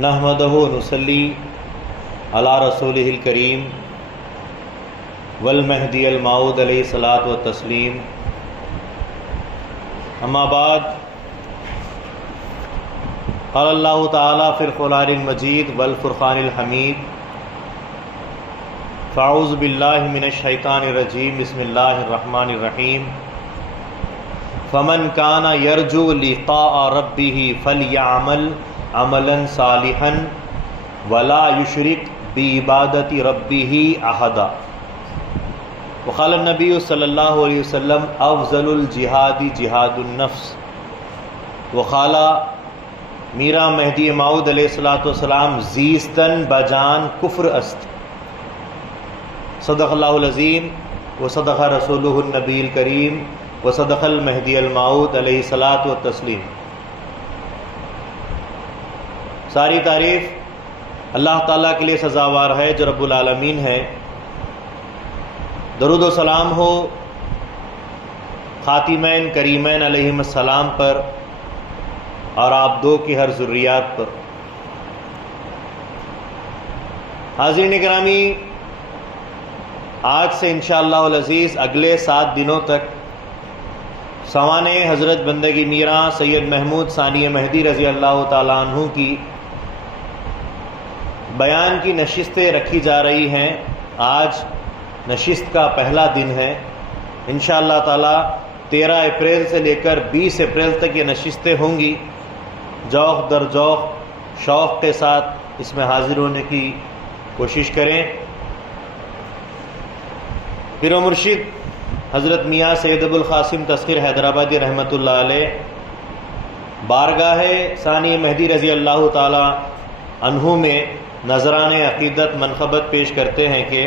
نحمدہ نصلی علی رسولہ الکریم والمہدی الموعود علیہ الصلاۃ والتسلیم، اما بعد، قال اللہ تعالی فی القرآن المجید والفرقان الحمید، فاعوذ باللہ من الشیطان الرجیم، بسم اللہ الرحمن الرحیم، فمن کان یرجو لقاء ربہ فلیعمل عملا صالحا ولا یشرک بعبادۃ ربہ احدا۔ وقال النبی صلی اللہ علیہ وسلم افضل الجہاد جہاد النفس۔ وقال میرا مہدی موعود علیہ الصلاۃ والسلام زیستن بجان کفر است۔ صدق اللہ العظیم وصدق رسولہ النبی الکریم وصدق المہدی الموعود علیہ الصلاۃ والتسلیم۔ ساری تعریف اللہ تعالیٰ کے لیے سزاوار ہے جو رب العالمین ہے۔ درود و سلام ہو خاتمین کریمین علیہم السلام پر اور آپ دو کی ہر ذریات پر۔ حاضرین گرامی، آج سے انشاءاللہ العزیز اگلے 7 دنوں تک سوانح حضرت بندگی میراں سید محمود ثانی مہدی رضی اللہ تعالیٰ عنہ کی بیان کی نشستیں رکھی جا رہی ہیں۔ آج نشست کا پہلا دن ہے۔ انشاءاللہ تعالی 13 اپریل سے لے کر 20 اپریل تک یہ نشستیں ہوں گی۔ ذوق در ذوق شوق کے ساتھ اس میں حاضر ہونے کی کوشش کریں۔ پیر و مرشد حضرت میاں سید ابوالقاسم تسخیر حیدرآبادی رحمۃ اللہ علیہ بارگاہ ثانی مہدی رضی اللہ تعالی عنہ میں نذران عقیدت منقبت پیش کرتے ہیں کہ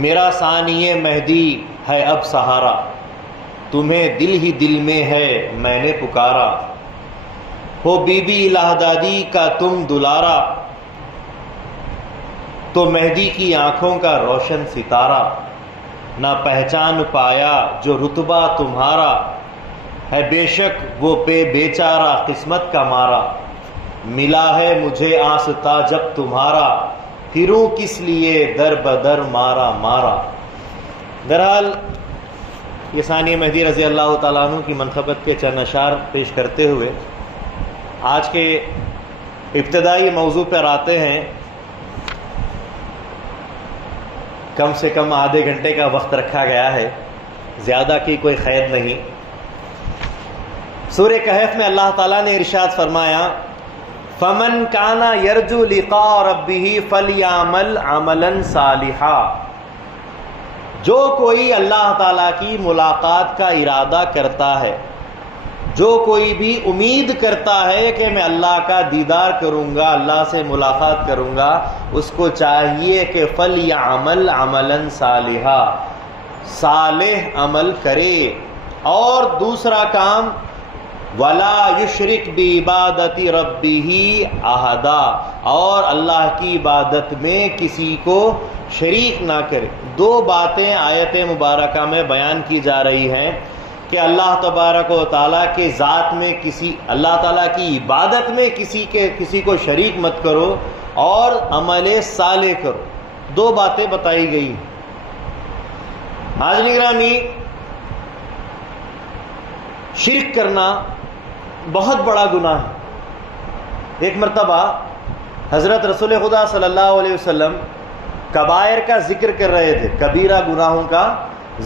میرا ثانی مہدی ہے اب سہارا، تمہیں دل ہی دل میں ہے میں نے پکارا، ہو بی بی الہ دادی کا تم دلارا، تو مہدی کی آنکھوں کا روشن ستارہ، نہ پہچان پایا جو رتبہ تمہارا، ہے بے شک وہ بے بیچارہ قسمت کا مارا، ملا ہے مجھے آستا جب تمہارا، پھروں کس لیے در بدر مارا مارا۔ بہرحال یہ ثانی مہدی رضی اللہ تعالیٰ عنہ کی منقبت کے چند اشعار پیش کرتے ہوئے آج کے ابتدائی موضوع پر آتے ہیں۔ کم سے کم آدھے گھنٹے کا وقت رکھا گیا ہے، زیادہ کی کوئی قید نہیں۔ سورہ کہف میں اللہ تعالیٰ نے ارشاد فرمایا فمن کان یرجو لقاء ربہ فلیعمل عملا صالحا، جو کوئی اللہ تعالیٰ کی ملاقات کا ارادہ کرتا ہے، جو کوئی بھی امید کرتا ہے کہ میں اللہ کا دیدار کروں گا، اللہ سے ملاقات کروں گا، اس کو چاہیے کہ فلیعمل عملا صالحا، صالح عمل کرے۔ اور دوسرا کام ولا یشرک بعبادۃ ربہ احدا، اور اللہ کی عبادت میں کسی کو شریک نہ کرے۔ دو باتیں آیت مبارکہ میں بیان کی جا رہی ہیں کہ اللہ تبارک و تعالیٰ کے ذات میں اللہ تعالیٰ کی عبادت میں کسی کو شریک مت کرو، اور عمل صالح کرو۔ دو باتیں بتائی گئی۔ حاضرین گرامی، شرک کرنا بہت بڑا گناہ ہے۔ ایک مرتبہ حضرت رسول خدا صلی اللہ علیہ وسلم کبائر کا ذکر کر رہے تھے، کبیرہ گناہوں کا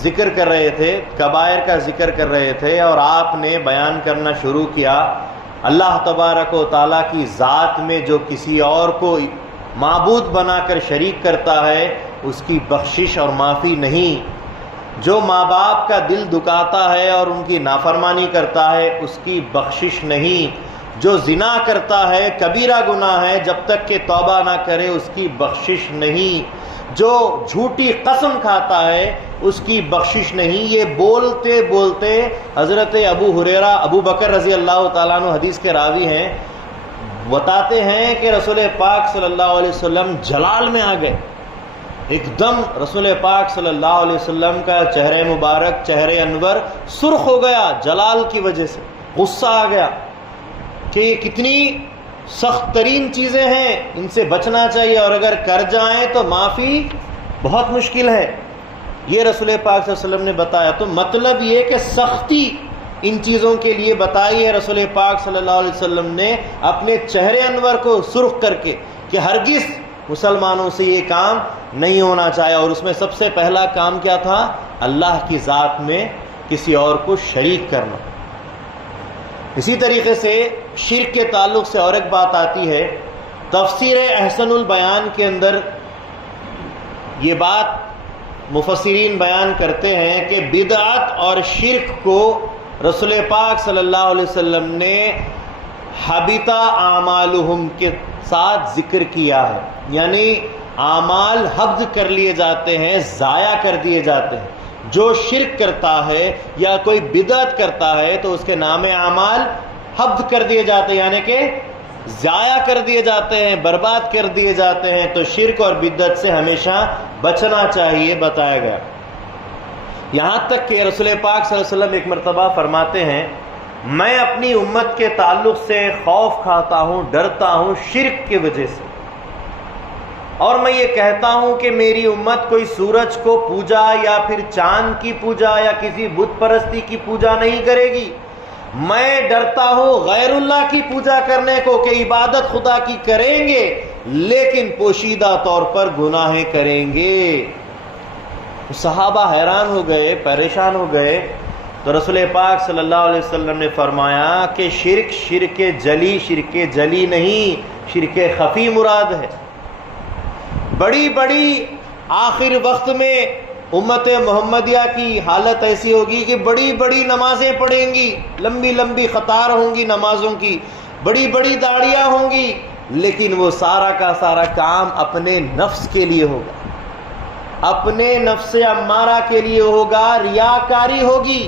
ذکر کر رہے تھے، کبائر کا ذکر کر رہے تھے، اور آپ نے بیان کرنا شروع کیا اللہ تبارک و تعالیٰ کی ذات میں جو کسی اور کو معبود بنا کر شریک کرتا ہے اس کی بخشش اور معافی نہیں۔ جو ماں باپ کا دل دکاتا ہے اور ان کی نافرمانی کرتا ہے اس کی بخشش نہیں۔ جو زنا کرتا ہے کبیرہ گناہ ہے، جب تک کہ توبہ نہ کرے اس کی بخشش نہیں۔ جو جھوٹی قسم کھاتا ہے اس کی بخشش نہیں۔ یہ بولتے بولتے حضرت ابو بکر رضی اللہ تعالیٰ عنہ حدیث کے راوی ہیں، بتاتے ہیں کہ رسول پاک صلی اللہ علیہ وسلم جلال میں آ گئے۔ ایک دم رسول پاک صلی اللہ علیہ وسلم کا چہرہ مبارک، چہرہ انور سرخ ہو گیا جلال کی وجہ سے، غصہ آ گیا کہ یہ کتنی سخت ترین چیزیں ہیں، ان سے بچنا چاہیے، اور اگر کر جائیں تو معافی بہت مشکل ہے، یہ رسول پاک صلی اللہ علیہ وسلم نے بتایا۔ تو مطلب یہ کہ سختی ان چیزوں کے لیے بتائی ہے رسول پاک صلی اللہ علیہ وسلم نے اپنے چہرے انور کو سرخ کر کے، کہ ہرگز مسلمانوں سے یہ کام نہیں ہونا چاہیے۔ اور اس میں سب سے پہلا کام کیا تھا؟ اللہ کی ذات میں کسی اور کو شریک کرنا۔ اسی طریقے سے شرک کے تعلق سے اور ایک بات آتی ہے، تفسیر احسن البیان کے اندر یہ بات مفسرین بیان کرتے ہیں کہ بدعت اور شرک کو رسول پاک صلی اللہ علیہ وسلم نے حبطا اعمالہم کے ساتھ ذکر کیا ہے، یعنی اعمال حبط کر لیے جاتے ہیں، ضائع کر دیے جاتے ہیں۔ جو شرک کرتا ہے یا کوئی بدعت کرتا ہے تو اس کے نام اعمال حبط کر دیے جاتے ہیں، یعنی کہ ضائع کر دیے جاتے ہیں، برباد کر دیے جاتے ہیں۔ تو شرک اور بدعت سے ہمیشہ بچنا چاہیے، بتایا گیا۔ یہاں تک کہ رسول پاک صلی اللہ علیہ وسلم ایک مرتبہ فرماتے ہیں، میں اپنی امت کے تعلق سے خوف کھاتا ہوں، ڈرتا ہوں شرک کی وجہ سے، اور میں یہ کہتا ہوں کہ میری امت کوئی سورج کو پوجا یا پھر چاند کی پوجا یا کسی بت پرستی کی پوجا نہیں کرے گی۔ میں ڈرتا ہوں غیر اللہ کی پوجا کرنے کو، کہ عبادت خدا کی کریں گے لیکن پوشیدہ طور پر گناہیں کریں گے۔ صحابہ حیران ہو گئے، پریشان ہو گئے۔ تو رسول پاک صلی اللہ علیہ وسلم نے فرمایا کہ شرک جلی نہیں، شرک خفی مراد ہے۔ بڑی بڑی آخر وقت میں امت محمدیہ کی حالت ایسی ہوگی کہ بڑی بڑی نمازیں پڑھیں گی، لمبی لمبی قطار ہوں گی نمازوں کی، بڑی بڑی داڑیاں ہوں گی، لیکن وہ سارا کا سارا کام اپنے نفس کے لیے ہوگا، اپنے نفس امارہ کے لیے ہوگا، ریاکاری ہوگی۔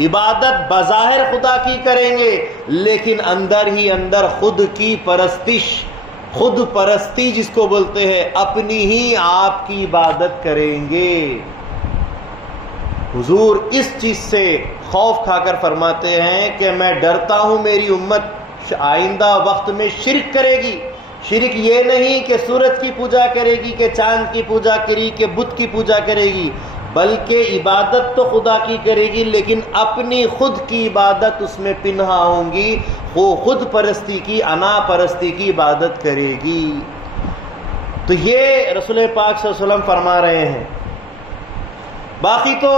عبادت بظاہر خدا کی کریں گے لیکن اندر ہی اندر خود کی پرستش، خود پرستی جس کو بولتے ہیں، اپنی ہی آپ کی عبادت کریں گے۔ حضور اس چیز سے خوف کھا کر فرماتے ہیں کہ میں ڈرتا ہوں میری امت آئندہ وقت میں شرک کرے گی۔ شرک یہ نہیں کہ سورج کی پوجا کرے گی، کہ چاند کی پوجا کرے گی، کہ بت کی پوجا کرے گی، بلکہ عبادت تو خدا کی کرے گی لیکن اپنی خود کی عبادت اس میں پنہا ہوں گی، وہ خود پرستی کی، انا پرستی کی عبادت کرے گی۔ تو یہ رسول پاک صلی اللہ علیہ وسلم فرما رہے ہیں۔ باقی تو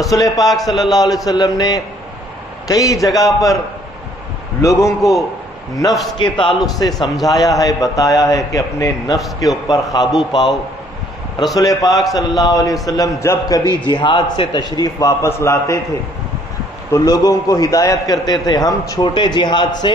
رسول پاک صلی اللہ علیہ وسلم نے کئی جگہ پر لوگوں کو نفس کے تعلق سے سمجھایا ہے، بتایا ہے کہ اپنے نفس کے اوپر قابو پاؤ۔ رسول پاک صلی اللہ علیہ وسلم جب کبھی جہاد سے تشریف واپس لاتے تھے تو لوگوں کو ہدایت کرتے تھے، ہم چھوٹے جہاد سے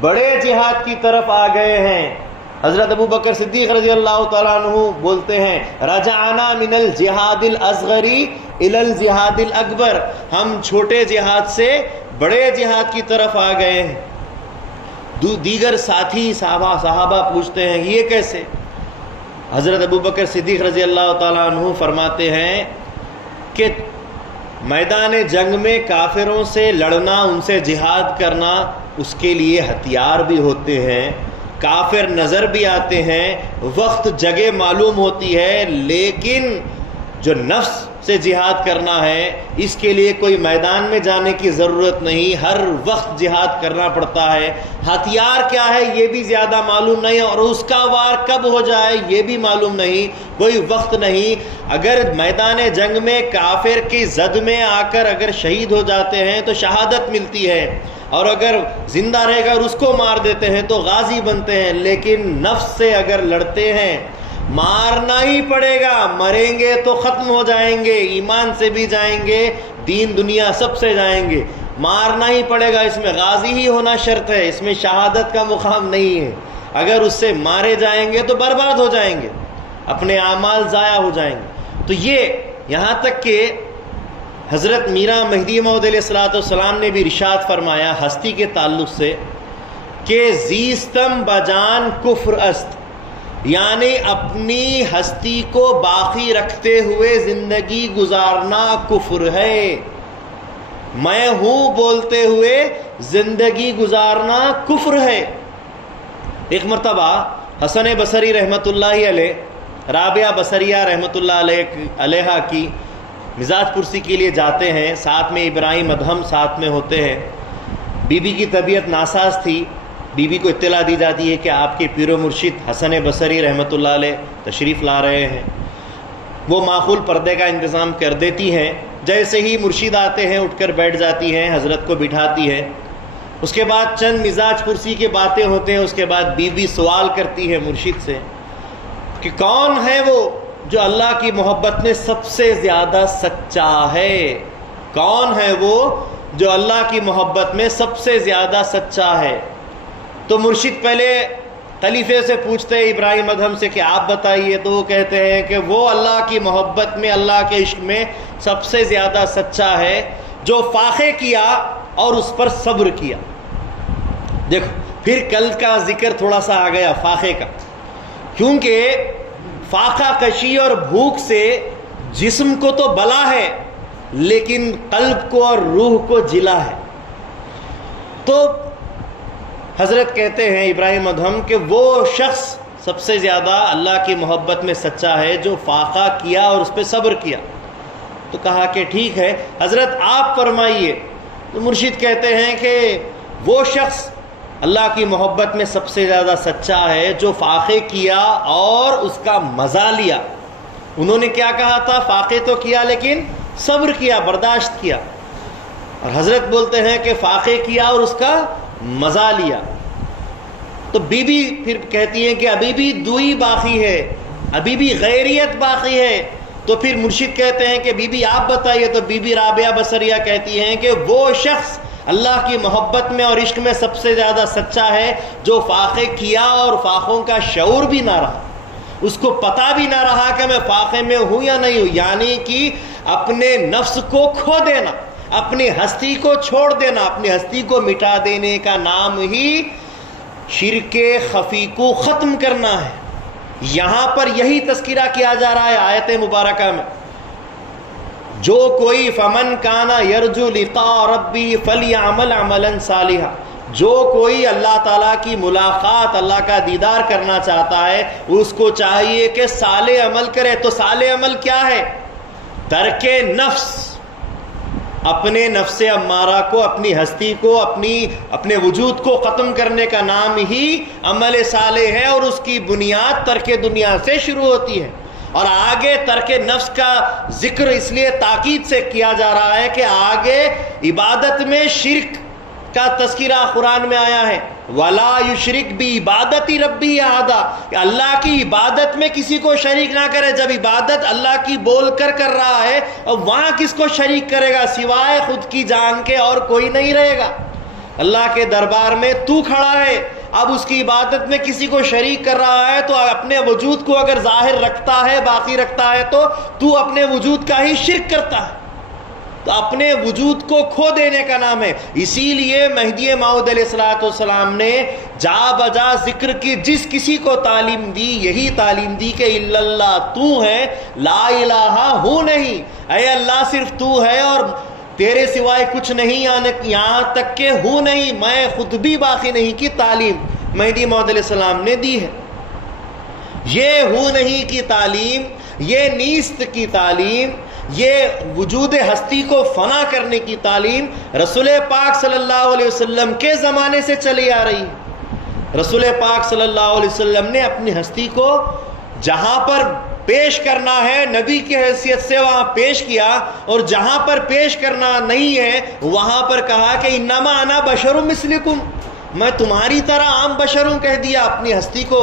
بڑے جہاد کی طرف آ گئے ہیں۔ حضرت ابو بکر صدیق رضی اللہ تعالیٰ عنہ بولتے ہیں، رجعنا من الجہاد الاصغر الی الجہاد الاکبر، ہم چھوٹے جہاد سے بڑے جہاد کی طرف آ گئے ہیں۔ دیگر ساتھی صحابہ پوچھتے ہیں یہ کیسے؟ حضرت ابو بکر صدیق رضی اللہ تعالیٰ عنہ فرماتے ہیں کہ میدان جنگ میں کافروں سے لڑنا، ان سے جہاد کرنا، اس کے لیے ہتھیار بھی ہوتے ہیں، کافر نظر بھی آتے ہیں، وقت جگہ معلوم ہوتی ہے، لیکن جو نفس سے جہاد کرنا ہے اس کے لیے کوئی میدان میں جانے کی ضرورت نہیں، ہر وقت جہاد کرنا پڑتا ہے۔ ہتھیار کیا ہے یہ بھی زیادہ معلوم نہیں، اور اس کا وار کب ہو جائے یہ بھی معلوم نہیں، کوئی وقت نہیں۔ اگر میدان جنگ میں کافر کی زد میں آ کر اگر شہید ہو جاتے ہیں تو شہادت ملتی ہے، اور اگر زندہ رہ کر اس کو مار دیتے ہیں تو غازی بنتے ہیں۔ لیکن نفس سے اگر لڑتے ہیں مارنا ہی پڑے گا، مریں گے تو ختم ہو جائیں گے، ایمان سے بھی جائیں گے، دین دنیا سب سے جائیں گے، مارنا ہی پڑے گا، اس میں غازی ہی ہونا شرط ہے، اس میں شہادت کا مقام نہیں ہے۔ اگر اس سے مارے جائیں گے تو برباد ہو جائیں گے، اپنے اعمال ضائع ہو جائیں گے۔ تو یہ یہاں تک کہ حضرت میرا مہدی موعود علیہ السلام نے بھی ارشاد فرمایا ہستی کے تعلق سے کہ زیستم بجان کفر است، یعنی اپنی ہستی کو باقی رکھتے ہوئے زندگی گزارنا کفر ہے۔ میں ہوں بولتے ہوئے زندگی گزارنا کفر ہے۔ ایک مرتبہ حسن بصری رحمۃ اللہ علیہ رابعہ بصریہ رحمۃ اللہ علیہ کی مزاج پرسی کے لیے جاتے ہیں، ساتھ میں ابراہیم ادہم ساتھ میں ہوتے ہیں۔ بی بی کی طبیعت ناساز تھی، بی بی کو اطلاع دی جاتی ہے کہ آپ کے پیر و مرشد حسن بصری رحمۃ اللہ علیہ تشریف لا رہے ہیں۔ وہ معقول پردے کا انتظام کر دیتی ہیں۔ جیسے ہی مرشد آتے ہیں اٹھ کر بیٹھ جاتی ہیں، حضرت کو بٹھاتی ہے۔ اس کے بعد چند مزاج پرسی کے باتیں ہوتے ہیں۔ اس کے بعد بی بی سوال کرتی ہے مرشد سے کہ کون ہے وہ جو اللہ کی محبت میں سب سے زیادہ سچا ہے؟ کون ہے وہ جو اللہ کی محبت میں سب سے زیادہ سچا ہے؟ تو مرشد پہلے خلیفے سے پوچھتے ہیں ابراہیم ادہم سے کہ آپ بتائیے، تو وہ کہتے ہیں کہ وہ اللہ کی محبت میں، اللہ کے عشق میں سب سے زیادہ سچا ہے جو فاقے کیا اور اس پر صبر کیا۔ دیکھو پھر کل کا ذکر تھوڑا سا آ گیا فاقے کا، کیونکہ فاقہ کشی اور بھوک سے جسم کو تو بلا ہے لیکن قلب کو اور روح کو جلا ہے۔ تو حضرت کہتے ہیں ابراہیم ادہم کہ وہ شخص سب سے زیادہ اللہ کی محبت میں سچا ہے جو فاقہ کیا اور اس پہ صبر کیا۔ تو کہا کہ ٹھیک ہے حضرت آپ فرمائیے۔ تو مرشد کہتے ہیں کہ وہ شخص اللہ کی محبت میں سب سے زیادہ سچا ہے جو فاقے کیا اور اس کا مزہ لیا۔ انہوں نے کیا کہا تھا؟ فاقے تو کیا لیکن صبر کیا، برداشت کیا۔ اور حضرت بولتے ہیں کہ فاقے کیا اور اس کا مزہ لیا۔ تو بی بی پھر کہتی ہیں کہ ابھی بھی دوئی باقی ہے، ابھی بھی غیریت باقی ہے۔ تو پھر مرشد کہتے ہیں کہ بی بی آپ بتائیے۔ تو بی بی رابعہ بصریہ کہتی ہیں کہ وہ شخص اللہ کی محبت میں اور عشق میں سب سے زیادہ سچا ہے جو فاقے کیا اور فاقوں کا شعور بھی نہ رہا، اس کو پتہ بھی نہ رہا کہ میں فاقے میں ہوں یا نہیں ہوں، یعنی کہ اپنے نفس کو کھو دینا، اپنی ہستی کو چھوڑ دینا، اپنی ہستی کو مٹا دینے کا نام ہی شرک خفی کو ختم کرنا ہے۔ یہاں پر یہی تذکرہ کیا جا رہا ہے آیت مبارکہ میں، جو کوئی فمن کانا یرجو لقاء ربی فلیعمل عملا صالحا، جو کوئی اللہ تعالیٰ کی ملاقات، اللہ کا دیدار کرنا چاہتا ہے اس کو چاہیے کہ صالح عمل کرے۔ تو صالح عمل کیا ہے؟ ترک نفس، اپنے نفس امارہ کو، اپنی ہستی کو، اپنے وجود کو ختم کرنے کا نام ہی عمل صالح ہے، اور اس کی بنیاد ترک دنیا سے شروع ہوتی ہے۔ اور آگے ترک نفس کا ذکر اس لیے تاکید سے کیا جا رہا ہے کہ آگے عبادت میں شرک کا تذکرہ قرآن میں آیا ہے، وَلَا يُشْرِكْ بِعِبَادَةِ رَبِّهِ أَحَدًا، کہ اللہ کی عبادت میں کسی کو شریک نہ کرے۔ جب عبادت اللہ کی بول کر رہا ہے اور وہاں کس کو شریک کرے گا؟ سوائے خود کی جان کے اور کوئی نہیں رہے گا۔ اللہ کے دربار میں تو کھڑا ہے، اب اس کی عبادت میں کسی کو شریک کر رہا ہے تو اپنے وجود کو اگر ظاہر رکھتا ہے، باقی رکھتا ہے، تو اپنے وجود کا ہی شرک کرتا ہے، تو اپنے وجود کو کھو دینے کا نام ہے۔ اسی لیے مہدی موعود علیہ السلام نے جا بجا ذکر کی، جس کسی کو تعلیم دی یہی تعلیم دی کہ الا اللہ، تو ہے، لا الہ ہو نہیں، اے اللہ صرف تو ہے اور تیرے سوائے کچھ نہیں، یہاں تک کہ ہو نہیں، میں خود بھی باقی نہیں کی تعلیم مہدی موعود علیہ السلام نے دی ہے۔ یہ ہو نہیں کی تعلیم، یہ نیست کی تعلیم، یہ وجود ہستی کو فنا کرنے کی تعلیم رسول پاک صلی اللہ علیہ وسلم کے زمانے سے چلی آ رہی ہے۔ رسول پاک صلی اللہ علیہ وسلم نے اپنی ہستی کو جہاں پر پیش کرنا ہے نبی کی حیثیت سے وہاں پیش کیا، اور جہاں پر پیش کرنا نہیں ہے وہاں پر کہا کہ انما انا بشر مثلکم، میں تمہاری طرح عام بشر ہوں، کہہ دیا۔ اپنی ہستی کو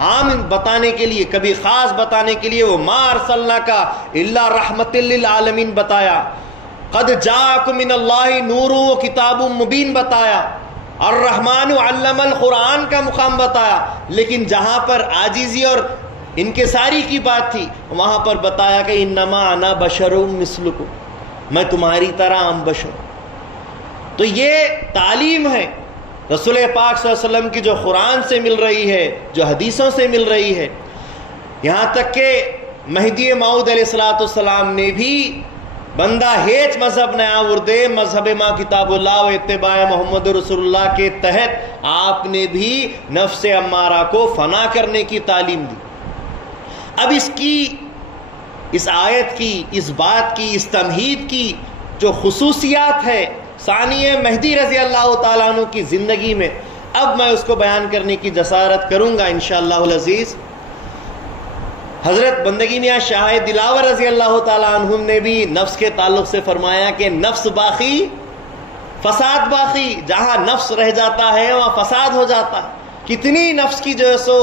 عام بتانے کے لیے، کبھی خاص بتانے کے لیے وہ ما ارسلناک الا رحمت للعالمین بتایا، قد جاءکم من اللہ نور و کتاب مبین بتایا، الرحمن علم القرآن کا مقام بتایا، لیکن جہاں پر عاجزی اور انکساری کی بات تھی وہاں پر بتایا کہ انما انا بشر مثلکم، میں تمہاری طرح عام بشر۔ تو یہ تعلیم ہے رسول پاک صلی اللہ علیہ وسلم کی جو قرآن سے مل رہی ہے، جو حدیثوں سے مل رہی ہے، یہاں تک کہ مہدی موعود علیہ السلام نے بھی بندہ ہیچ مذہب نیا وردے مذہب ما کتاب اللہ و اتباع محمد رسول اللہ کے تحت آپ نے بھی نفس امارہ کو فنا کرنے کی تعلیم دی۔ اب اس آیت کی، اس بات کی، اس تمہید کی جو خصوصیات ہے ثانیہ مہدی رضی اللہ تعالیٰ عنہ کی زندگی میں، اب میں اس کو بیان کرنے کی جسارت کروں گا انشاءاللہ العزیز۔ حضرت بندگی میاں شاہ دلاور رضی اللہ تعالیٰ عنہ نے بھی نفس کے تعلق سے فرمایا کہ نفس باقی فساد باقی، جہاں نفس رہ جاتا ہے وہاں فساد ہو جاتا ہے۔ کتنی نفس کی جو ہے سو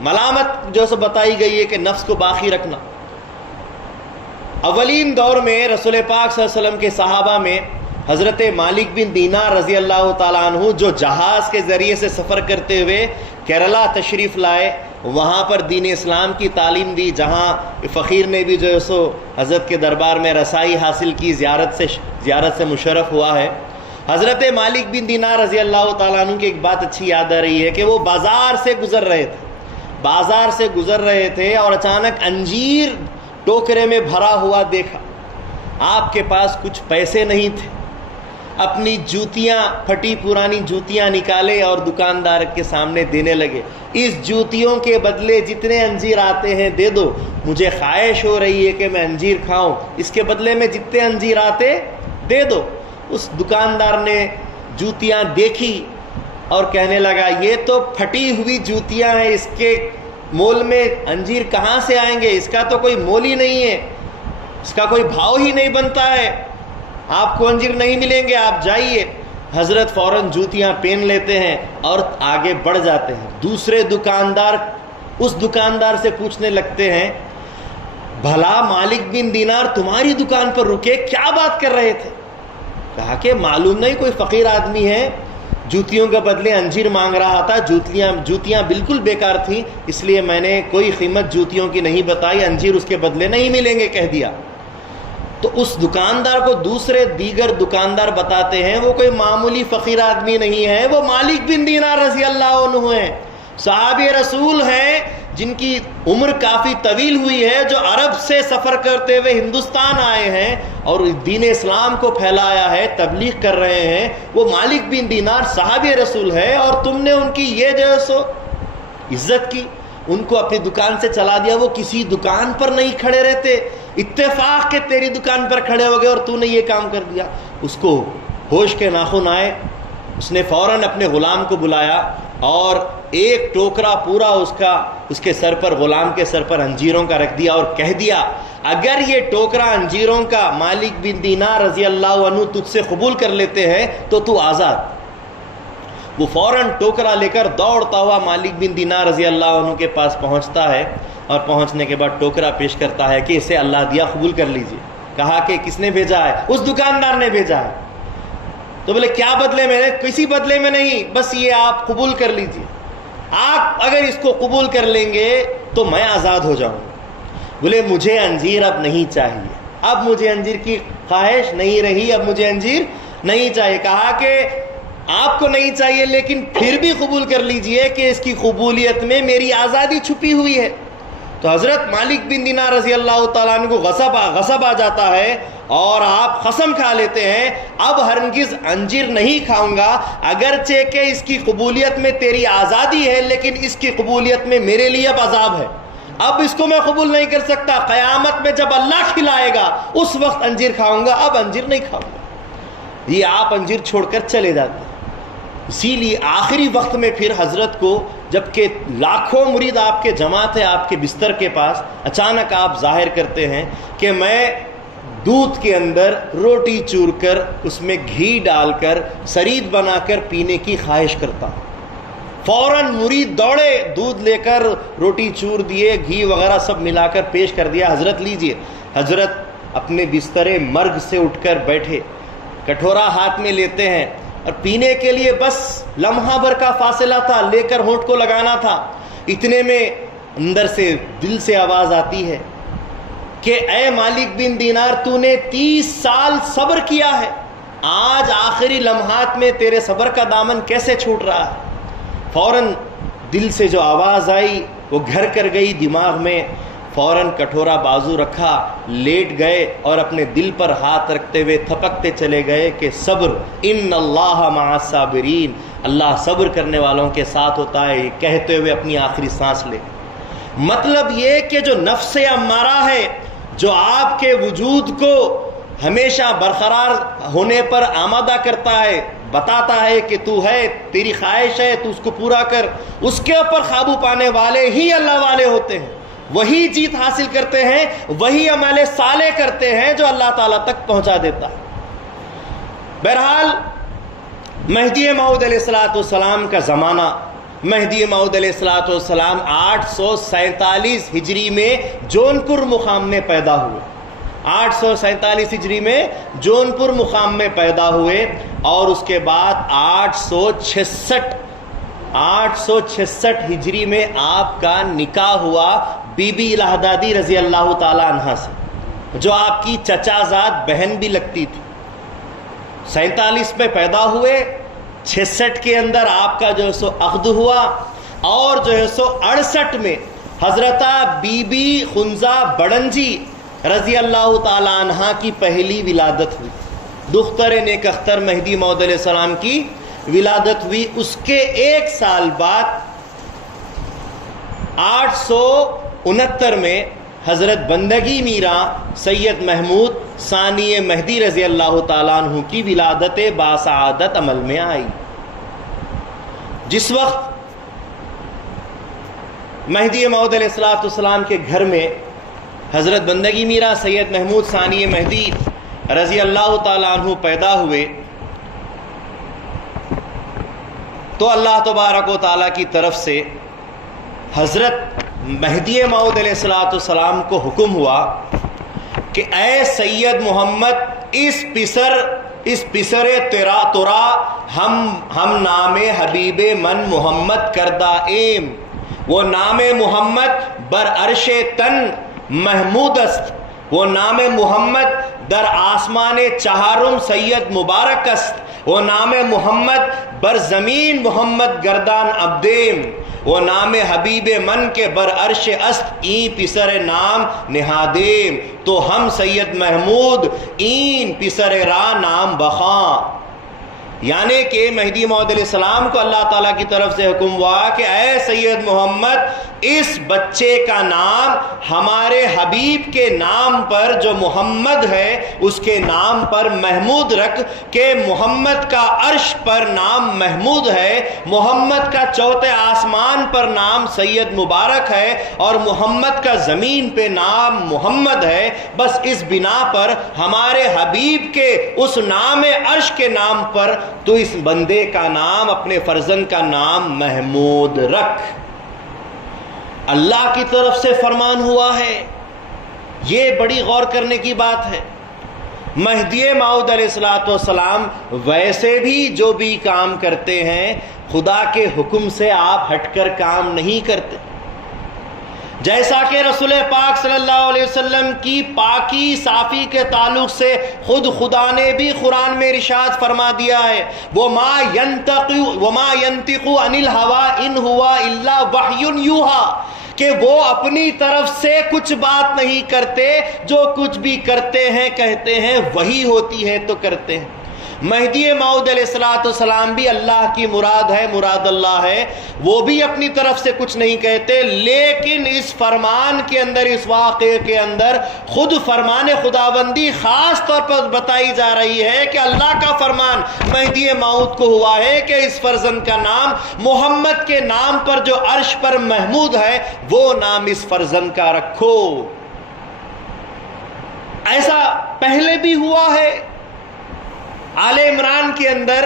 ملامت جو ہے سو بتائی گئی ہے کہ نفس کو باقی رکھنا۔ اولین دور میں رسول پاک صلی اللہ علیہ وسلم کے صحابہ میں حضرت مالک بن دینار رضی اللہ تعالیٰ عنہ جو جہاز کے ذریعے سے سفر کرتے ہوئے کیرلا تشریف لائے، وہاں پر دین اسلام کی تعلیم دی، جہاں فقیر نے بھی جو ہے سو حضرت کے دربار میں رسائی حاصل کی، زیارت سے مشرف ہوا ہے۔ حضرت مالک بن دینار رضی اللہ تعالیٰ عنہ کی ایک بات اچھی یاد آ رہی ہے کہ وہ بازار سے گزر رہے تھے اور اچانک انجیر ٹوکرے میں بھرا ہوا دیکھا۔ آپ کے پاس کچھ پیسے نہیں تھے، اپنی جوتیاں، پھٹی پرانی جوتیاں نکالے اور دکاندار کے سامنے دینے لگے۔ اس جوتیوں کے بدلے جتنے انجیر آتے ہیں دے دو، مجھے خواہش ہو رہی ہے کہ میں انجیر کھاؤں، اس کے بدلے میں جتنے انجیر آتے دے دو۔ اس دکاندار نے جوتیاں دیکھی اور کہنے لگا یہ تو پھٹی ہوئی جوتیاں ہیں، اس کے مول میں انجیر کہاں سے آئیں گے، اس کا تو کوئی مول ہی نہیں ہے، اس کا کوئی بھاؤ ہی نہیں بنتا ہے، آپ کو انجیر نہیں ملیں گے، آپ جائیے۔ حضرت فوراً جوتیاں پہن لیتے ہیں اور آگے بڑھ جاتے ہیں۔ دوسرے دکاندار اس دکاندار سے پوچھنے لگتے ہیں بھلا مالک بن دینار تمہاری دکان پر رکے کیا بات کر رہے تھے؟ کہا کہ معلوم نہیں کوئی فقیر آدمی ہے، جوتیوں کے بدلے انجیر مانگ رہا تھا، جوتیاں بالکل بیکار تھیں، اس لیے میں نے کوئی قیمت جوتیوں کی نہیں بتائی، انجیر اس کے بدلے نہیں ملیں گے کہہ دیا۔ تو اس دکاندار کو دیگر دکاندار بتاتے ہیں وہ کوئی معمولی فقیر آدمی نہیں ہے، وہ مالک بن دینار رضی اللہ عنہ ہیں، صحابی رسول ہیں جن کی عمر کافی طویل ہوئی ہے، جو عرب سے سفر کرتے ہوئے ہندوستان آئے ہیں اور دین اسلام کو پھیلایا ہے، تبلیغ کر رہے ہیں۔ وہ مالک بن دینار صحابی رسول ہے اور تم نے ان کی یہ جو ہے سو عزت کی، ان کو اپنی دکان سے چلا دیا۔ وہ کسی دکان پر نہیں کھڑے رہتے، اتفاق کے تیری دکان پر کھڑے ہو گئے اور تو نے یہ کام کر دیا۔ اس کو ہوش کے ناخن آئے، اس نے فوراً اپنے غلام کو بلایا اور ایک ٹوکرا پورا اس کے سر پر، غلام کے سر پر انجیروں کا رکھ دیا اور کہہ دیا اگر یہ ٹوکرا انجیروں کا مالک بن دینار رضی اللہ عنہ تجھ سے قبول کر لیتے ہیں تو آزاد۔ وہ فوراً ٹوکرا لے کر دوڑتا ہوا مالک بن دینار رضی اللہ عنہ کے پاس پہنچتا ہے اور پہنچنے کے بعد ٹوکرا پیش کرتا ہے کہ اسے اللہ دیا، قبول کر لیجئے۔ کہا کہ کس نے بھیجا ہے؟ اس دکاندار نے بھیجا ہے۔ تو بولے کیا بدلے میں؟ کسی بدلے میں نہیں، بس یہ آپ قبول کر لیجئے، آپ اگر اس کو قبول کر لیں گے تو میں آزاد ہو جاؤں گا۔ بولے مجھے انجیر اب نہیں چاہیے، اب مجھے انجیر کی خواہش نہیں رہی، اب مجھے انجیر نہیں چاہیے۔ کہا کہ آپ کو نہیں چاہیے لیکن پھر بھی قبول کر لیجئے کہ اس کی قبولیت میں میری آزادی چھپی ہوئی ہے۔ تو حضرت مالک بن دینار رضی اللہ تعالیٰ عنہ کو غصب آ جاتا ہے اور آپ قسم کھا لیتے ہیں اب ہرگز انجیر نہیں کھاؤں گا، اگرچہ کہ اس کی قبولیت میں تیری آزادی ہے لیکن اس کی قبولیت میں میرے لیے اب عذاب ہے، اب اس کو میں قبول نہیں کر سکتا۔ قیامت میں جب اللہ کھلائے گا اس وقت انجیر کھاؤں گا، اب انجیر نہیں کھاؤں گا۔ یہ آپ انجیر چھوڑ کر چلے جاتے ہیں۔ اسی لیے آخری وقت میں پھر حضرت کو، جبکہ لاکھوں مرید آپ کے جماعت ہے آپ کے بستر کے پاس، اچانک آپ ظاہر کرتے ہیں کہ میں دودھ کے اندر روٹی چور کر اس میں گھی ڈال کر سرید بنا کر پینے کی خواہش کرتا ہوں۔ فوراً مرید دوڑے، دودھ لے کر روٹی چور دیے، گھی وغیرہ سب ملا کر پیش کر دیا، حضرت لیجئے۔ حضرت اپنے بستر مرگ سے اٹھ کر بیٹھے، کٹورا ہاتھ میں لیتے ہیں اور پینے کے لیے بس لمحہ بھر کا فاصلہ تھا، لے کر ہونٹ کو لگانا تھا۔ اتنے میں اندر سے دل سے آواز آتی ہے کہ اے مالک بن دینار، تو نے 30 سال صبر کیا ہے، آج آخری لمحات میں تیرے صبر کا دامن کیسے چھوٹ رہا ہے؟ فوراً دل سے جو آواز آئی وہ گھر کر گئی دماغ میں، فوراً کٹھورا بازو رکھا, لیٹ گئے اور اپنے دل پر ہاتھ رکھتے ہوئے تھپکتے چلے گئے کہ صبر, ان اللہ مع الصابرین, اللہ صبر کرنے والوں کے ساتھ ہوتا ہے, یہ کہتے ہوئے اپنی آخری سانس لے. مطلب یہ کہ جو نفس امارہ ہے, جو آپ کے وجود کو ہمیشہ برقرار ہونے پر آمادہ کرتا ہے, بتاتا ہے کہ تو ہے, تیری خواہش ہے, تو اس کو پورا کر, اس کے اوپر قابو پانے والے ہی اللہ والے ہوتے ہیں, وہی جیت حاصل کرتے ہیں, وہی عمل صالح کرتے ہیں جو اللہ تعالیٰ تک پہنچا دیتا ہے. بہرحال مہدی موعود علیہ السلام کا زمانہ, مہدی موعود علیہ السلام 847 ہجری میں جونپور مقام میں پیدا ہوئے. 847 ہجری میں جونپور مقام میں پیدا ہوئے اور اس کے بعد 866 ہجری میں آپ کا نکاح ہوا بی بی الہدادی رضی اللہ تعالی عنہ سے, جو آپ کی چچا زاد بہن بھی لگتی تھی. 47 میں پیدا ہوئے, 66 کے اندر آپ کا جو ہے سو عقد ہوا, اور جو ہے سو 68 میں حضرت بی بی خنزہ بڑنجی رضی اللہ تعالی عنہ کی پہلی ولادت ہوئی. دختر نیک اختر مہدی موعود علیہ السلام کی ولادت ہوئی. اس کے ایک سال بعد 869 میں حضرت بندگی میرا سید محمود ثانی مہدی رضی اللہ تعالیٰ عنہ کی ولادت باسعادت عمل میں آئی. جس وقت مہدی موعود علیہ السلام کے گھر میں حضرت بندگی میرا سید محمود ثانی مہدی رضی اللہ تعالیٰ عنہ پیدا ہوئے, تو اللہ تبارک و تعالیٰ کی طرف سے حضرت مہدی موعود علیہ السلام کو حکم ہوا کہ اے سید محمد, اس پسر ترا ہم نام حبیب من محمد کردہ ایم, وہ نام محمد بر عرش تن محمود است, وہ نام محمد در آسمان چہارم سید مبارک است, وہ نام محمد بر زمین محمد گردان عبدیم, وہ نام حبیب من کے بر عرش است این پسر نام نہادیم, تو ہم سید محمود این پسر را نام بخاں. یعنی کہ مہدی موعود علیہ السلام کو اللہ تعالیٰ کی طرف سے حکم ہوا کہ اے سید محمد, اس بچے کا نام ہمارے حبیب کے نام پر جو محمد ہے اس کے نام پر محمود رکھ, کہ محمد کا عرش پر نام محمود ہے, محمد کا چوتھے آسمان پر نام سید مبارک ہے, اور محمد کا زمین پہ نام محمد ہے. بس اس بنا پر ہمارے حبیب کے اس نام عرش کے نام پر تو اس بندے کا نام, اپنے فرزند کا نام محمود رکھ. اللہ کی طرف سے فرمان ہوا ہے. یہ بڑی غور کرنے کی بات ہے. مہدی موعود علیہ السلام ویسے بھی جو بھی کام کرتے ہیں خدا کے حکم سے آپ ہٹ کر کام نہیں کرتے. جیسا کہ رسول پاک صلی اللہ علیہ وسلم کی پاکی صافی کے تعلق سے خود خدا نے بھی قرآن میں ارشاد فرما دیا ہے, وَمَا يَنْتِقُ عَنِ الْهَوَىٰ إِنْ هُوَ إِلَّا وَحْيٌ يُوحَىٰ, کہ وہ اپنی طرف سے کچھ بات نہیں کرتے, جو کچھ بھی کرتے ہیں کہتے ہیں وہی ہوتی ہے تو کرتے ہیں. مہدی موعود علیہ السلام بھی اللہ کی مراد ہے, مراد اللہ ہے, وہ بھی اپنی طرف سے کچھ نہیں کہتے, لیکن اس فرمان کے اندر, اس واقعے کے اندر خود فرمان خداوندی خاص طور پر بتائی جا رہی ہے کہ اللہ کا فرمان مہدی موعود کو ہوا ہے کہ اس فرزند کا نام محمد کے نام پر جو عرش پر محمود ہے وہ نام اس فرزند کا رکھو. ایسا پہلے بھی ہوا ہے. آل عمران کے اندر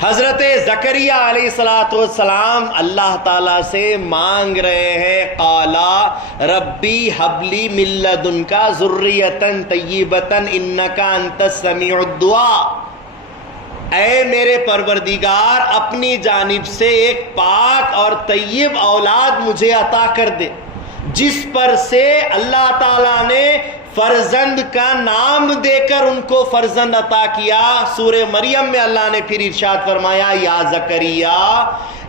حضرت زکریا علیہ السلام اللہ تعالیٰ سے مانگ رہے ہیں, قالا ربی حبلی من لدنک ذریۃ طیبۃ انک انت السمیع الدعاء, اے میرے پروردگار اپنی جانب سے ایک پاک اور طیب اولاد مجھے عطا کر دے, جس پر سے اللہ تعالیٰ نے فرزند کا نام دے کر ان کو فرزند عطا کیا. سورہ مریم میں اللہ نے پھر ارشاد فرمایا, یا زکریا,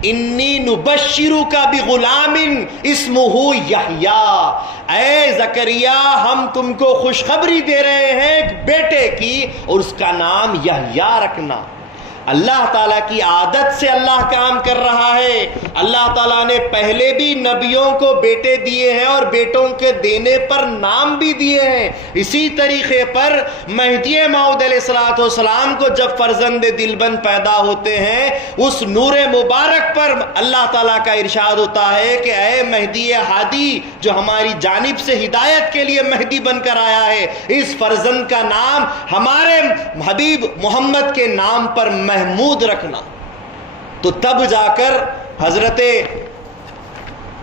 انی نبشرک بغلام اسمہ یحییٰ، اے زکریا ہم تم کو خوشخبری دے رہے ہیں ایک بیٹے کی، اور اس کا نام یحییٰ رکھنا۔ اللہ تعالیٰ کی عادت سے اللہ کام کر رہا ہے۔ اللہ تعالیٰ نے پہلے بھی نبیوں کو بیٹے دیے ہیں اور بیٹوں کے دینے پر نام بھی دیے ہیں۔ اسی طریقے پر مہدی موعود علیہ السلام کو جب فرزند دلبند پیدا ہوتے ہیں، اس نور مبارک پر اللہ تعالیٰ کا ارشاد ہوتا ہے کہ اے مہدی ہادی جو ہماری جانب سے ہدایت کے لیے مہدی بن کر آیا ہے، اس فرزند کا نام ہمارے حبیب محمد کے نام پر محمود رکھنا۔ تو تب جا کر حضرت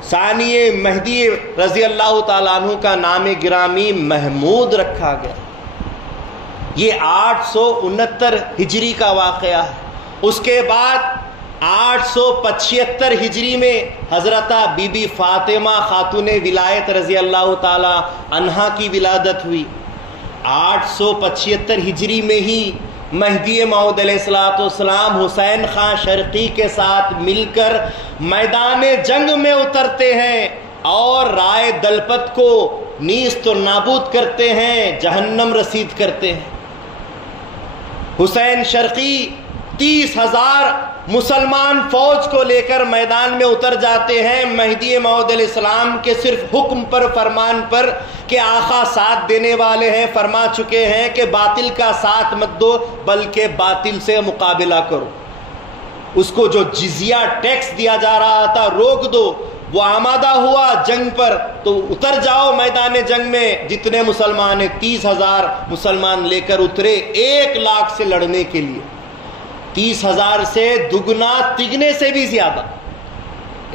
ثانی مہدی رضی اللہ تعالیٰ عنہ کا نام گرامی محمود رکھا گیا۔ یہ 869 ہجری کا واقعہ ہے۔ اس کے بعد 875 ہجری میں حضرت بی بی فاطمہ خاتون ولایت رضی اللہ تعالیٰ عنہا کی ولادت ہوئی۔ 875 ہجری میں ہی مہدی موعود علیہ السلام حسین خان شرقی کے ساتھ مل کر میدان جنگ میں اترتے ہیں اور رائے دلپت کو نیست و نابود کرتے ہیں، جہنم رسید کرتے ہیں۔ حسین شرقی 30,000 مسلمان فوج کو لے کر میدان میں اتر جاتے ہیں مہدی موعود علیہ السلام کے صرف حکم پر، فرمان پر، کہ آقا ساتھ دینے والے ہیں، فرما چکے ہیں کہ باطل کا ساتھ مت دو بلکہ باطل سے مقابلہ کرو۔ اس کو جو جزیہ ٹیکس دیا جا رہا تھا روک دو۔ وہ آمادہ ہوا جنگ پر، تو اتر جاؤ میدان جنگ میں۔ جتنے مسلمان ہیں 30,000 مسلمان لے کر اترے 1 لاکھ سے لڑنے کے لیے۔ 30,000 سے دگنا تگنے سے بھی زیادہ،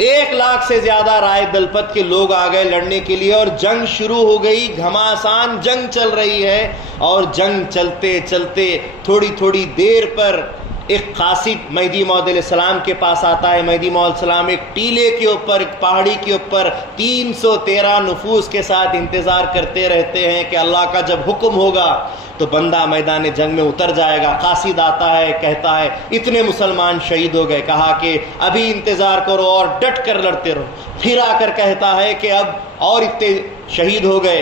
1 لاکھ سے زیادہ رائے دلپت کے لوگ آ گئے لڑنے کے لیے، اور جنگ شروع ہو گئی۔ گھماسان جنگ چل رہی ہے، اور جنگ چلتے چلتے تھوڑی تھوڑی دیر پر ایک قاصد مہدی موعود علیہ السلام کے پاس آتا ہے۔ مہدی موعود علیہ السلام ایک ٹیلے کے اوپر، ایک پہاڑی کے اوپر 313 نفوس کے ساتھ انتظار کرتے رہتے ہیں کہ اللہ کا جب حکم ہوگا تو بندہ میدان جنگ میں اتر جائے گا۔ قاصد آتا ہے، کہتا ہے اتنے مسلمان شہید ہو گئے۔ کہا کہ ابھی انتظار کرو اور ڈٹ کر لڑتے رہو۔ پھر آ کر کہتا ہے کہ اب اور اتنے شہید ہو گئے،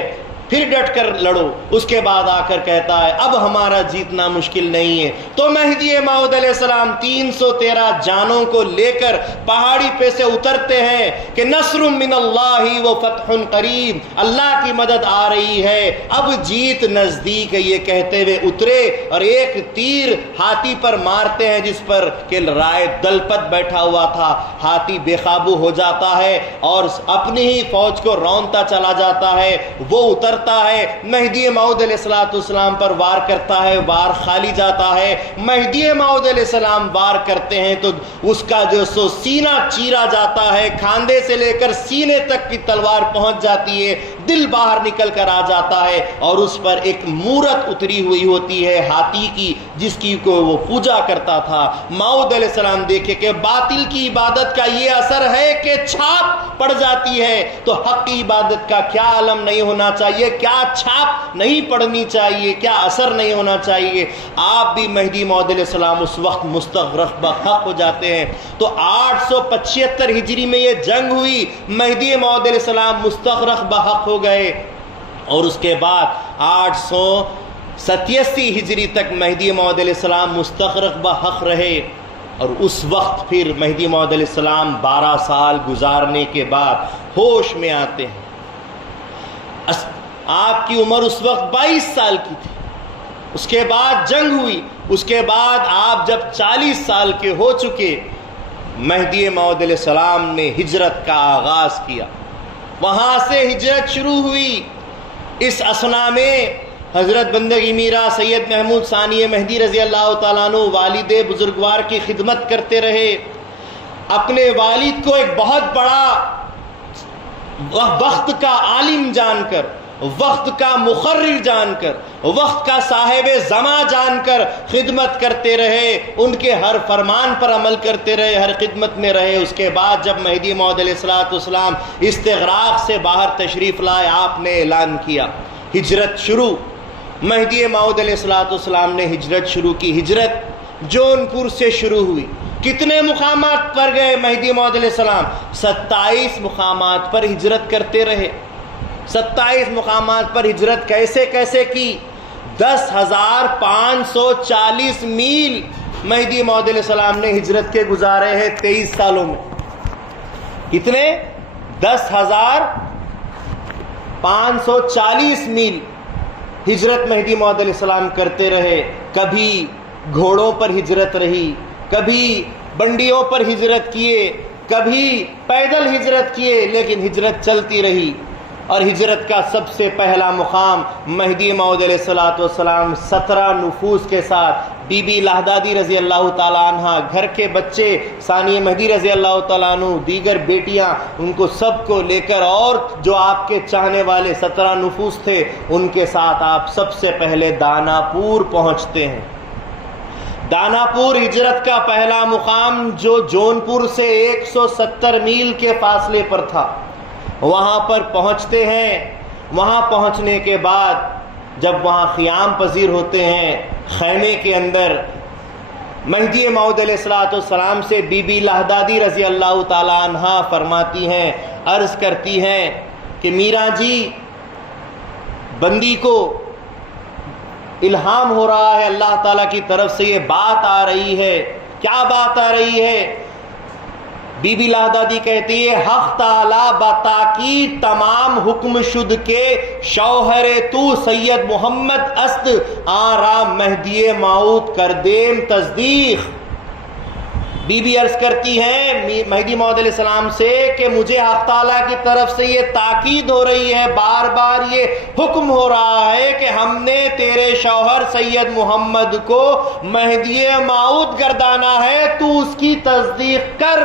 پھر ڈٹ کر لڑو۔ اس کے بعد آ کر کہتا ہے اب ہمارا جیتنا مشکل نہیں ہے۔ تو مہدی موعود علیہ السلام 313 جانوں کو لے کر پہاڑی پہ سے اترتے ہیں کہ نصر من اللہ و فتح قریب، اللہ کی مدد آ رہی ہے، اب جیت نزدیک ہے، یہ کہتے ہوئے اترے اور ایک تیر ہاتھی پر مارتے ہیں جس پر کہ رائے دلپت بیٹھا ہوا تھا۔ ہاتھی بے قابو ہو جاتا ہے اور اپنی ہی فوج کو رونتا چلا جاتا ہے۔ وہ اتر ہے، مہدی موعود علیہ السلام پر وار کرتا ہے، وار خالی جاتا ہے۔ مہدی موعود علیہ السلام وار کرتے ہیں تو اس کا جو سو سینہ چیرا جاتا ہے، کھاندے سے لے کر سینے تک کی تلوار پہنچ جاتی ہے، دل باہر نکل کر آ جاتا ہے، اور اس پر ایک مورت اتری ہوئی ہوتی ہے ہاتھی کی، جس کی کو وہ پوجا کرتا تھا۔ موعود علیہ السلام دیکھے کہ باطل کی عبادت کا یہ اثر ہے کہ چھاپ پڑ جاتی ہے، تو حق کی عبادت کا کیا علم نہیں ہونا چاہیے، کیا چھاپ نہیں پڑنی چاہیے، کیا اثر نہیں ہونا چاہیے۔ آپ بھی مہدی موعود علیہ السلام اس وقت مستغرق بحق ہو جاتے ہیں۔ تو 875 ہجری میں یہ جنگ ہوئی، مہدی موعود علیہ السلام مستغرق بحق ہو گئے، اور اس کے بعد 887 ہجری تک مہدی موعود علیہ السلام مستغرق بحق رہے۔ اور اس وقت پھر مہدی موعود علیہ السلام 12 سال گزارنے کے بعد ہوش میں آتے ہیں۔ آپ کی عمر اس وقت 22 سال کی تھی۔ اس کے بعد جنگ ہوئی، اس کے بعد آپ جب 40 سال کے ہو چکے، مہدی موعود علیہ السلام نے ہجرت کا آغاز کیا۔ وہاں سے ہجرت شروع ہوئی۔ اس اثنا میں حضرت بندگی میرا سید محمود ثانی مہدی رضی اللہ تعالیٰ عنہ والد بزرگوار کی خدمت کرتے رہے۔ اپنے والد کو ایک بہت بڑا وقت کا عالم جان کر، وقت کا مقرر جان کر، وقت کا صاحب زماں جان کر خدمت کرتے رہے، ان کے ہر فرمان پر عمل کرتے رہے، ہر خدمت میں رہے۔ اس کے بعد جب مہدی موعود علیہ السلام استغراق سے باہر تشریف لائے، آپ نے اعلان کیا ہجرت شروع۔ مہدی موعود علیہ السلام نے ہجرت شروع کی۔ ہجرت جون پور سے شروع ہوئی، کتنے مقامات پر گئے مہدی موعود علیہ السلام؟ 27 مقامات پر ہجرت کرتے رہے۔ 27 مقامات پر ہجرت کیسے کیسے کی؟ 10,540 میل مہدی موعود علیہ السلام نے ہجرت کے گزارے ہیں 23 سالوں میں۔ کتنے؟ 10,540 میل ہجرت مہدی موعود علیہ السلام کرتے رہے۔ کبھی گھوڑوں پر ہجرت رہی، کبھی بنڈیوں پر ہجرت کیے، کبھی پیدل ہجرت کیے، لیکن ہجرت چلتی رہی۔ اور ہجرت کا سب سے پہلا مقام مہدی موعود علیہ السلام 17 نفوس کے ساتھ، بی بی لہدادی رضی اللہ تعالیٰ عنہ، گھر کے بچے ثانیہ مہدی رضی اللہ تعالیٰ عنہ، دیگر بیٹیاں، ان کو سب کو لے کر، اور جو آپ کے چاہنے والے 17 نفوس تھے ان کے ساتھ آپ سب سے پہلے داناپور پہنچتے ہیں۔ داناپور ہجرت کا پہلا مقام جو جونپور سے 170 میل کے فاصلے پر تھا، وہاں پر پہنچتے ہیں۔ وہاں پہنچنے کے بعد جب وہاں قیام پذیر ہوتے ہیں، خیمے کے اندر مہدی موعود علیہ السلام سے بی بی لہدادی رضی اللہ تعالی عنہ فرماتی ہیں، عرض کرتی ہیں کہ میرا جی، بندی کو الہام ہو رہا ہے اللہ تعالیٰ کی طرف سے، یہ بات آ رہی ہے۔ کیا بات آ رہی ہے؟ بی بی لہدادی کہتی ہے، حق تعالی بتاکید تمام حکم شد کے شوہر تو سید محمد است آرا مہدی موعود کر دیم تصدیق۔ بی بی عرض کرتی ہیں مہدی موعود علیہ السلام سے کہ مجھے حق تعالیٰ کی طرف سے یہ تاکید ہو رہی ہے، بار بار یہ حکم ہو رہا ہے کہ ہم نے تیرے شوہر سید محمد کو مہدی موعود گردانا ہے، تو اس کی تصدیق کر۔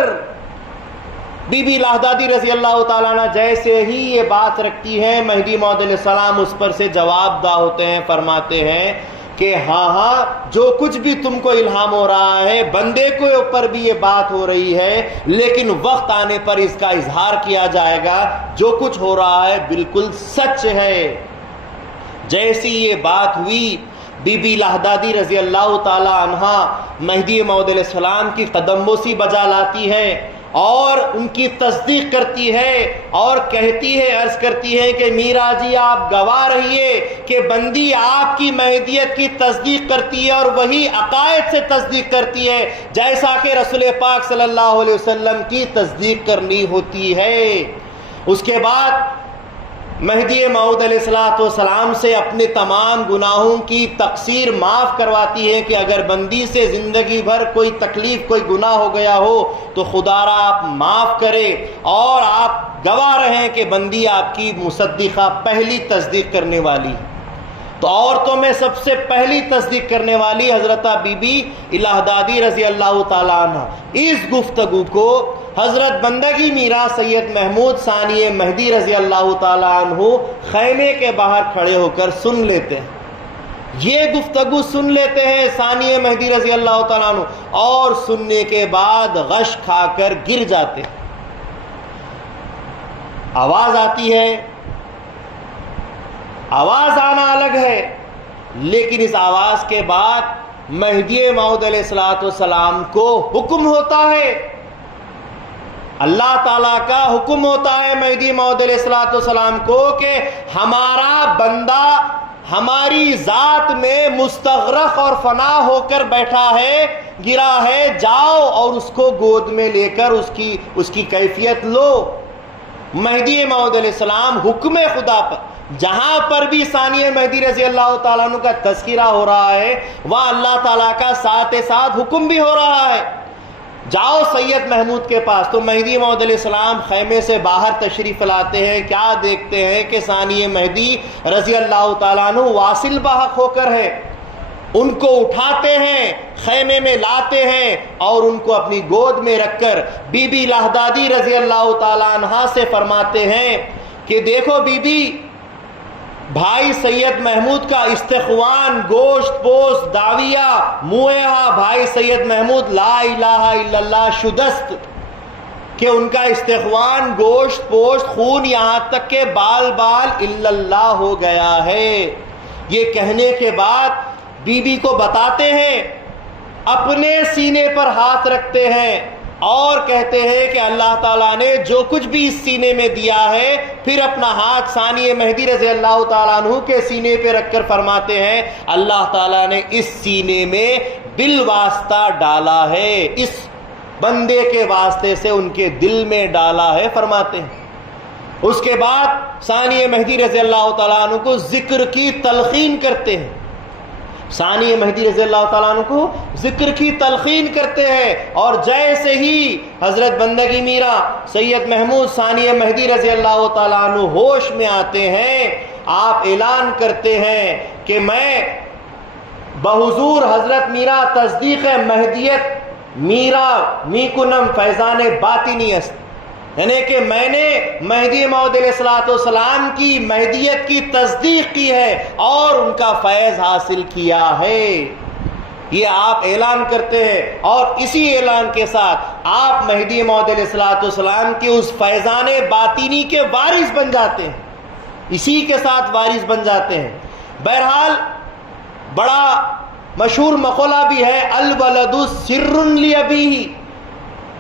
بی بی لہدادی رضی اللہ تعالیٰ عنہ جیسے ہی یہ بات رکھتی ہیں، مہدی موعود علیہ السلام اس پر سے جواب دہ ہوتے ہیں، فرماتے ہیں کہ ہاں ہاں، جو کچھ بھی تم کو الہام ہو رہا ہے، بندے کے اوپر بھی یہ بات ہو رہی ہے، لیکن وقت آنے پر اس کا اظہار کیا جائے گا، جو کچھ ہو رہا ہے بالکل سچ ہے۔ جیسی یہ بات ہوئی، بی بی لہدادی رضی اللہ تعالی عنہ مہدی موعود علیہ السلام کی قدم بوسی بجا لاتی ہے اور ان کی تصدیق کرتی ہے اور کہتی ہے، عرض کرتی ہے کہ میرا جی آپ گواہ رہیے کہ بندی آپ کی مہدیت کی تصدیق کرتی ہے اور وہی عقائد سے تصدیق کرتی ہے جیسا کہ رسول پاک صلی اللہ علیہ وسلم کی تصدیق کرنی ہوتی ہے۔ اس کے بعد مہدی موعود علیہ السلام سے اپنے تمام گناہوں کی تقصیر معاف کرواتی ہے کہ اگر بندی سے زندگی بھر کوئی تکلیف، کوئی گناہ ہو گیا ہو تو خدا را آپ معاف کرے، اور آپ گواہ رہیں کہ بندی آپ کی مصدقہ، پہلی تصدیق کرنے والی ہے۔ تو عورتوں میں سب سے پہلی تصدیق کرنے والی حضرت بی بی لہدادی رضی اللہ تعالیٰ عنہ۔ اس گفتگو کو حضرت بندگی میرا سید محمود ثانی مہدی رضی اللہ تعالیٰ عنہ خیمے کے باہر کھڑے ہو کر سن لیتے ہیں، یہ گفتگو سن لیتے ہیں ثانی مہدی رضی اللہ تعالیٰ عنہ، اور سننے کے بعد غش کھا کر گر جاتے ہیں۔ آواز آتی ہے، آواز آنا الگ ہے، لیکن اس آواز کے بعد مہدی موعود علیہ السلام کو حکم ہوتا ہے، اللہ تعالیٰ کا حکم ہوتا ہے مہدی موعود علیہ السلام کو کہ ہمارا بندہ ہماری ذات میں مستغرق اور فنا ہو کر بیٹھا ہے، گرا ہے، جاؤ اور اس کو گود میں لے کر اس کی کیفیت لو۔ مہدی موعود علیہ السلام حکم خدا پر، جہاں پر بھی ثانی مہدی رضی اللہ تعالیٰ عنہ کا تذکرہ ہو رہا ہے وہاں اللہ تعالیٰ کا ساتھ ساتھ حکم بھی ہو رہا ہے، جاؤ سید محمود کے پاس۔ تو مہدی موعود علیہ السلام خیمے سے باہر تشریف لاتے ہیں، کیا دیکھتے ہیں کہ ثانی مہدی رضی اللہ تعالیٰ عنہ واصل بحق ہو کر ہے، ان کو اٹھاتے ہیں، خیمے میں لاتے ہیں اور ان کو اپنی گود میں رکھ کر بی بی لہدادی رضی اللہ تعالیٰ عنہ سے فرماتے ہیں کہ دیکھو بی بی، بھائی سید محمود کا استخوان، گوشت پوست، داویہ، موہا بھائی سید محمود لا الہ الا اللہ شدست، کہ ان کا استخوان، گوشت پوست، خون، یہاں تک کہ بال بال الا اللہ ہو گیا ہے۔ یہ کہنے کے بعد بی بی کو بتاتے ہیں اپنے سینے پر ہاتھ رکھتے ہیں اور کہتے ہیں کہ اللہ تعالیٰ نے جو کچھ بھی اس سینے میں دیا ہے، پھر اپنا ہاتھ ثانی مہدی رضی اللہ تعالیٰ عنہ کے سینے پہ رکھ کر فرماتے ہیں اللہ تعالیٰ نے اس سینے میں بالواسطہ ڈالا ہے، اس بندے کے واسطے سے ان کے دل میں ڈالا ہے، فرماتے ہیں۔ اس کے بعد ثانی مہدی رضی اللہ تعالیٰ عنہ کو ذکر کی تلقین کرتے ہیں، ثانی مہدی رضی اللہ تعالیٰ عنہ کو ذکر کی تلقین کرتے ہیں، اور جیسے ہی حضرت بندگی میرا سید محمود ثانی مہدی رضی اللہ تعالیٰ عنہ ہوش میں آتے ہیں، آپ اعلان کرتے ہیں کہ میں بحضور حضرت میرا تصدیق مہدیت میرا میکنم فیضان باطنی است، یعنی کہ میں نے مہدی موعود علیہ الصلوۃ والسلام کی مہدیت کی تصدیق کی ہے اور ان کا فیض حاصل کیا ہے، یہ آپ اعلان کرتے ہیں، اور اسی اعلان کے ساتھ آپ مہدی موعود علیہ الصلوۃ والسلام کے اس فیضان باطنی کے وارث بن جاتے ہیں، اسی کے ساتھ وارث بن جاتے ہیں۔ بہرحال بڑا مشہور مقولہ بھی ہے الولد سر لابیہ،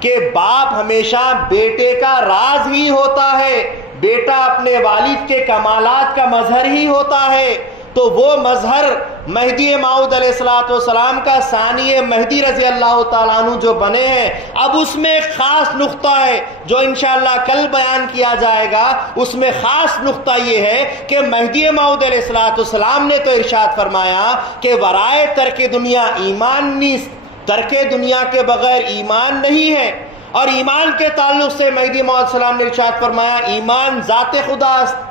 کہ باپ ہمیشہ بیٹے کا راز ہی ہوتا ہے، بیٹا اپنے والد کے کمالات کا مظہر ہی ہوتا ہے، تو وہ مظہر مہدی موعود علیہ الصلوۃ والسلام کا ثانی مہدی رضی اللہ تعالیٰ عنہ جو بنے ہیں، اب اس میں ایک خاص نقطہ ہے جو انشاءاللہ کل بیان کیا جائے گا۔ اس میں خاص نقطہ یہ ہے کہ مہدی موعود علیہ الصلوۃ والسلام نے تو ارشاد فرمایا کہ ورائے ترک دنیا ایمان نیست، ترک دنیا کے بغیر ایمان نہیں ہے، اور ایمان کے تعلق سے مہدی موعود علیہ السلام نے ارشاد فرمایا ایمان ذات خدا است۔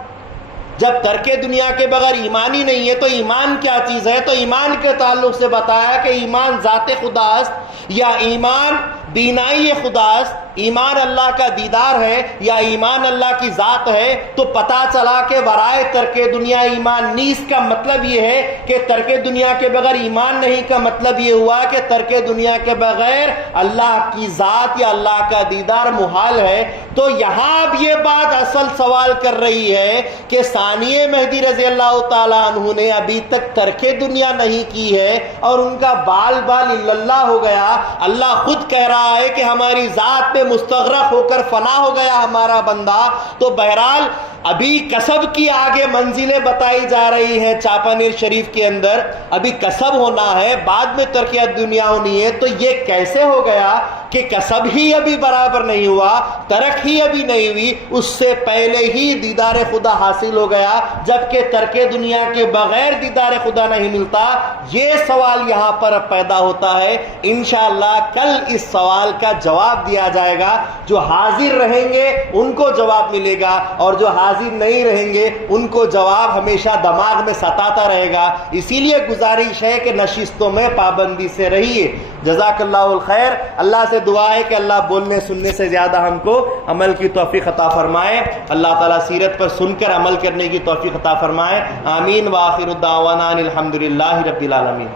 جب ترک دنیا کے بغیر ایمان ہی نہیں ہے تو ایمان کیا چیز ہے؟ تو ایمان کے تعلق سے بتایا کہ ایمان ذات خدا است، یا ایمان بینائی خدا است، ایمان اللہ کا دیدار ہے، یا ایمان اللہ کی ذات ہے۔ تو پتا چلا کہ ورائے ترک دنیا ایمان نیست کا مطلب یہ ہے کہ ترک دنیا کے بغیر ایمان نہیں کا مطلب یہ ہوا کہ ترک دنیا کے بغیر اللہ کی ذات یا اللہ کا دیدار محال ہے۔ تو یہاں اب یہ بات اصل سوال کر رہی ہے کہ ثانی مہدی رضی اللہ تعالیٰ عنہ نے ابھی تک ترک دنیا نہیں کی ہے اور ان کا بال الا اللہ ہو گیا۔ اللہ خود کہہ رہا ہے کہ ہماری ذات پہ مستغرق ہو کر فنا ہو گیا ہمارا بندہ۔ تو بہرحال ابھی کسب کی آگے منزلیں بتائی جا رہی ہیں چاپانیر شریف کے اندر، ابھی کسب ہونا ہے، بعد میں ترکیت دنیا ہونی ہے۔ تو یہ کیسے ہو گیا کہ کسب ہی ابھی برابر نہیں ہوا، ترک ہی ابھی نہیں ہوئی، اس سے پہلے ہی دیدار خدا حاصل ہو گیا، جبکہ ترک دنیا کے بغیر دیدار خدا نہیں ملتا؟ یہ سوال یہاں پر پیدا ہوتا ہے۔ انشاءاللہ کل اس سوال کا جواب دیا جائے گا، جو حاضر رہیں گے ان کو جواب ملے گا، اور جو حاضر نہیں رہیں گے ان کو جواب ہمیشہ دماغ میں ستاتا رہے گا۔ اسی لیے گزارش ہے کہ نشستوں میں پابندی سے رہیے۔ جزاک اللہ الخیر۔ اللہ سے دعا ہے کہ اللہ بولنے سننے سے زیادہ ہم کو عمل کی توفیق عطا فرمائے، اللہ تعالیٰ سیرت پر سن کر عمل کرنے کی توفیق عطا فرمائے۔ آمین۔ وآخر الدعوانا الحمدللہ رب العالمین۔